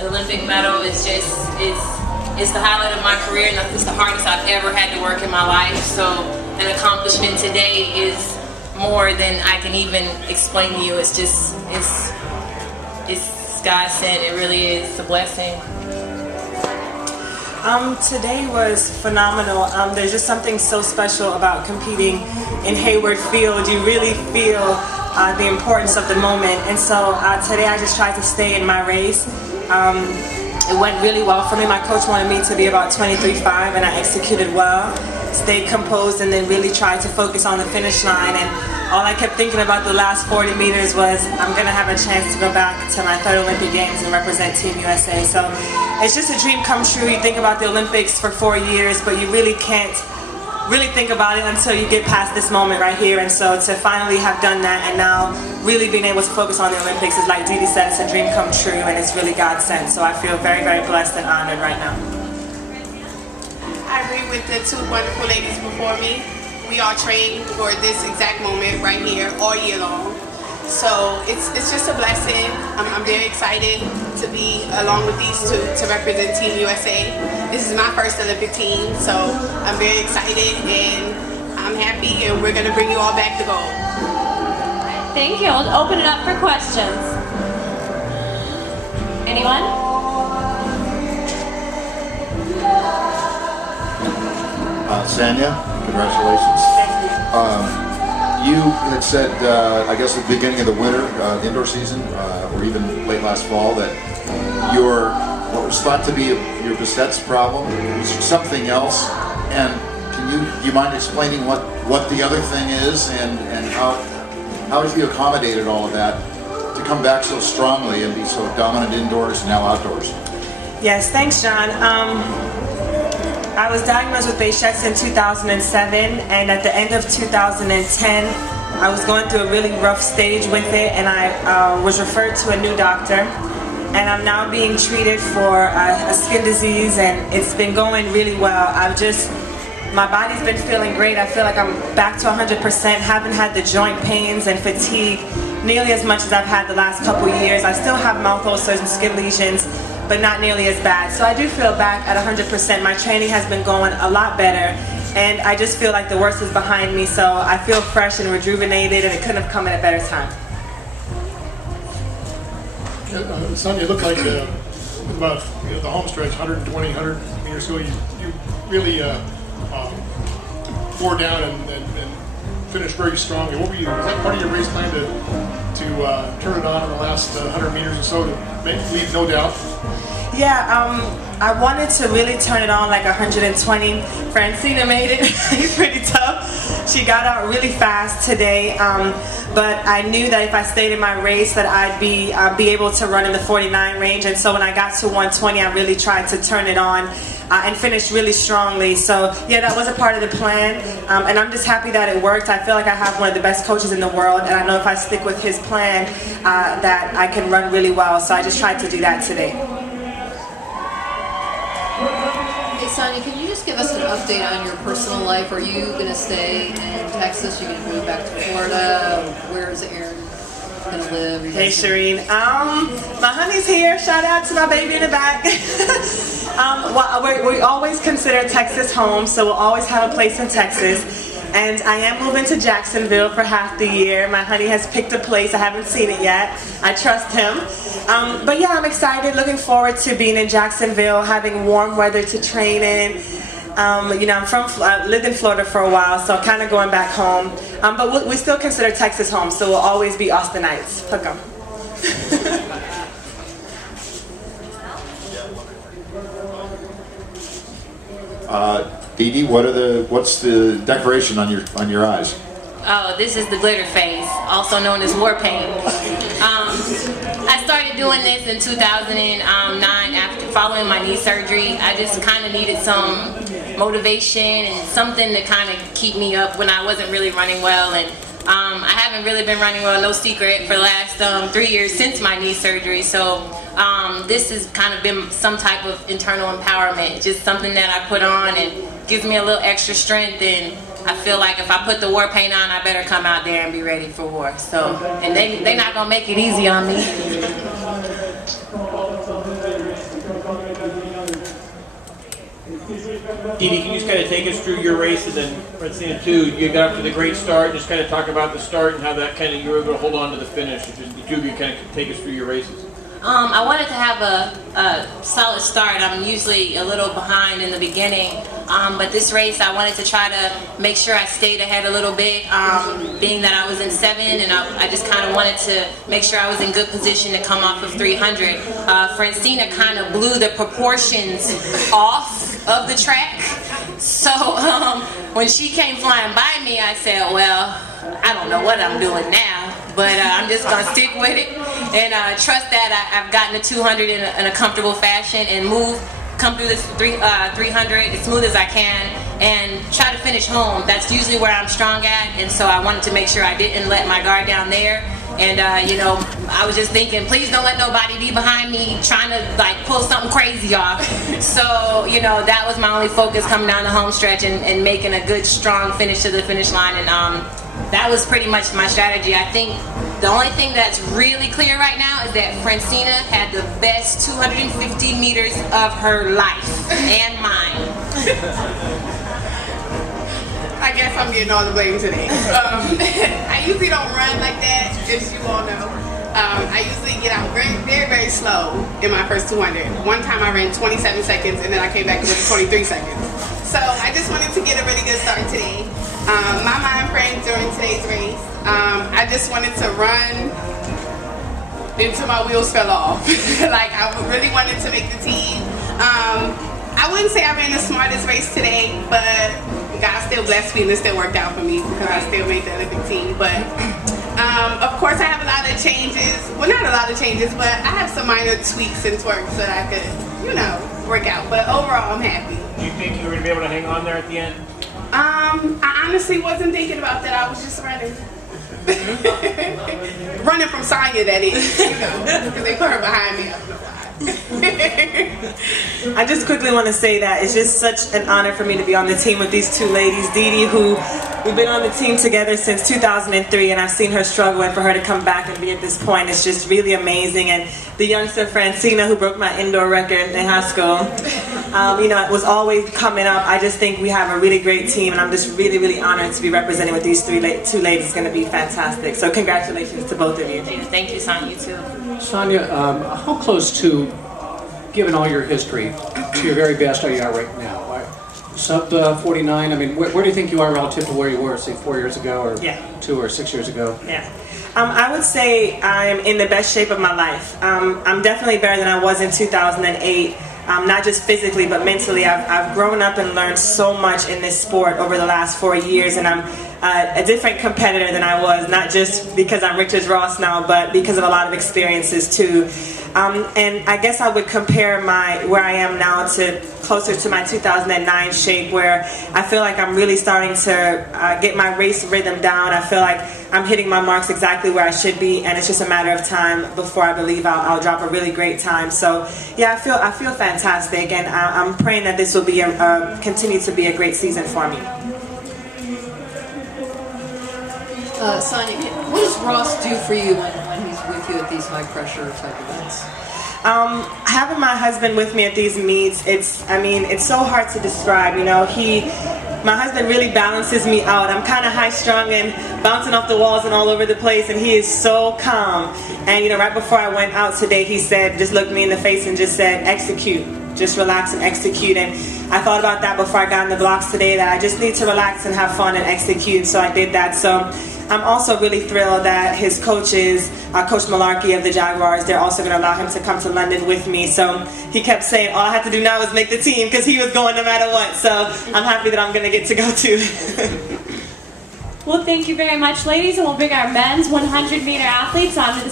an Olympic medal is just, it's the highlight of my career, and it's the hardest I've ever had to work in my life. So an accomplishment today is more than I can even explain to you. It's just, it's God sent. It really is a blessing. Today was phenomenal. There's just something so special about competing in Hayward Field. You really feel the importance of the moment. And so today I just tried to stay in my race. It went really well for me. My coach wanted me to be about 23.5, and I executed well. Stayed composed and then really tried to focus on the finish line. And all I kept thinking about the last 40 meters was I'm going to have a chance to go back to my third Olympic Games and represent Team USA. So it's just a dream come true. You think about the Olympics for 4 years, but you really can't really think about it until you get past this moment right here. And so to finally have done that and now really being able to focus on the Olympics is, like Dee Dee said, it's a dream come true, and it's really God sent. So I feel very, very blessed and honored right now. I agree with the two wonderful ladies before me. We all train for this exact moment right here all year long. So it's just a blessing. I'm very excited to be along with these two to represent Team USA. This is my first Olympic team, so I'm very excited and I'm happy, and we're going to bring you all back to gold. Thank you. We'll open it up for questions. Anyone? Sanya, congratulations. You had said, I guess at the beginning of the winter, indoor season, or even late last fall, that what was thought to be your Bissette's problem was something else. And do you mind explaining what the other thing is, and how have you accommodated all of that to come back so strongly and be so dominant indoors and now outdoors? Yes, thanks, John. I was diagnosed with Bissette's in 2007, and at the end of 2010, I was going through a really rough stage with it, and I was referred to a new doctor, and I'm now being treated for a skin disease, and it's been going really well. My body's been feeling great. I feel like I'm back to 100%, haven't had the joint pains and fatigue nearly as much as I've had the last couple years. I still have mouth ulcers and skin lesions, but not nearly as bad. So I do feel back at 100%. My training has been going a lot better, and I just feel like the worst is behind me, so I feel fresh and rejuvenated, and it couldn't have come at a better time. Sanya, it looked like about the home stretch, 120, 100 meters ago, you really bore down and finished very strong. Was that part of your race plan to turn it on in the last 100 meters or so to leave no doubt? Yeah, I wanted to really turn it on like 120. Francena made it. He's pretty tough. She got out really fast today, but I knew that if I stayed in my race that I'd be able to run in the 49 range, and so when I got to 120, I really tried to turn it on and finish really strongly. So yeah, that was a part of the plan, and I'm just happy that it worked. I feel like I have one of the best coaches in the world, and I know if I stick with his plan that I can run really well, so I just tried to do that today. Hey Sanya, can you just give us an update on your personal life? Are you going to stay in Texas? Are you going to move back to Florida? Where is Aaron going to live? Hey Shireen, my honey's here. Shout out to my baby in the back. We always consider Texas home, so we'll always have a place in Texas. And I am moving to Jacksonville for half the year. My honey has picked a place. I haven't seen it yet. I trust him. But yeah, I'm excited, looking forward to being in Jacksonville, having warm weather to train in. You know, I lived in Florida for a while, so kind of going back home. But we still consider Texas home, so we'll always be Austinites. Hook 'em. Dee Dee, what's the decoration on your eyes? Oh, this is the glitter phase, also known as war paint. I started doing this in 2009 after following my knee surgery. I just kind of needed some motivation and something to kind of keep me up when I wasn't really running well. And I haven't really been running well, no secret, for the last 3 years since my knee surgery. So this has kind of been some type of internal empowerment, just something that I put on and gives me a little extra strength. And I feel like if I put the war paint on, I better come out there and be ready for war. So, and they're not gonna make it easy on me. Dee Dee, can you just kind of take us through your race, and then Francena too, you got up to the great start, just kind of talk about the start and how that kind of, you were able to hold on to the finish. If the two of you kind of take us through your races. I wanted to have a solid start. I'm usually a little behind in the beginning, but this race I wanted to try to make sure I stayed ahead a little bit, being that I was in 7, and I just kind of wanted to make sure I was in good position to come off of 300. Francena kind of blew the proportions off of the track, so when she came flying by me, I said, well, I don't know what I'm doing now, but I'm just going to stick with it and trust that I've gotten to 200 in a comfortable fashion and come through this 300 as smooth as I can and try to finish home. That's usually where I'm strong at, and so I wanted to make sure I didn't let my guard down there. And you know, I was just thinking, please don't let nobody be behind me trying to like pull something crazy off. So, you know, that was my only focus coming down the home stretch and making a good, strong finish to the finish line. And that was pretty much my strategy. I think the only thing that's really clear right now is that Francena had the best 250 meters of her life and mine. I guess I'm getting all the blame today. I usually don't run like that, as you all know. I usually get out very, very, very slow in my first 200. One time I ran 27 seconds and then I came back with 23 seconds. So I just wanted to get a really good start today. My mind frame during today's race, I just wanted to run until my wheels fell off. Like I really wanted to make the team. I wouldn't say I ran the smartest race today, but God still blessed me and it still worked out for me because I still made the Olympic team. But of course I have a lot of changes. Well, not a lot of changes, but I have some minor tweaks and twerks that I could, you know, work out. But overall, I'm happy. Do you think you were going to be able to hang on there at the end? I honestly wasn't thinking about that. I was just running. Running from Sanya, that is, you know, because they put her behind me. I don't know why. I just quickly want to say that it's just such an honor for me to be on the team with these two ladies, Dee Dee, who we've been on the team together since 2003, and I've seen her struggle, and for her to come back and be at this point is just really amazing. And the youngster Francena, who broke my indoor record in high school, you know, it was always coming up. I just think we have a really great team, and I'm just really, really honored to be representing with these two ladies. It's going to be fantastic. So congratulations to both of you. Thank you, Sanya, you too. Sanya, how close to, given all your history, to your very best are you at right now? Sub 49, I mean, where do you think you are relative to where you were, say, 4 years ago, or 2 or 6 years ago? Yeah. I would say I'm in the best shape of my life. I'm definitely better than I was in 2008. Not just physically, but mentally. I've grown up and learned so much in this sport over the last 4 years, and I'm a different competitor than I was, not just because I'm Richards Ross now, but because of a lot of experiences too. And I guess I would compare where I am now to closer to my 2009 shape, where I feel like I'm really starting to get my race rhythm down. I feel like I'm hitting my marks exactly where I should be, and it's just a matter of time before I believe I'll drop a really great time. So yeah, I feel fantastic, and I'm praying that this will be continue to be a great season for me. Sanya, what does Ross do for you when he's with you at these high pressure type events? Having my husband with me at these meets, it's so hard to describe. You know, my husband really balances me out. I'm kind of high strung and bouncing off the walls and all over the place, and he is so calm. And you know, right before I went out today, he said, just looked me in the face and just said, execute. Just relax and execute. And I thought about that before I got in the blocks today, that I just need to relax and have fun and execute. So I did that. So I'm also really thrilled that his coaches, Coach Malarkey of the Jaguars, they're also going to allow him to come to London with me. So he kept saying, all I have to do now is make the team, because he was going no matter what. So I'm happy that I'm going to get to go too. Well, thank you very much, ladies, and we'll bring our men's 100-meter athletes onto the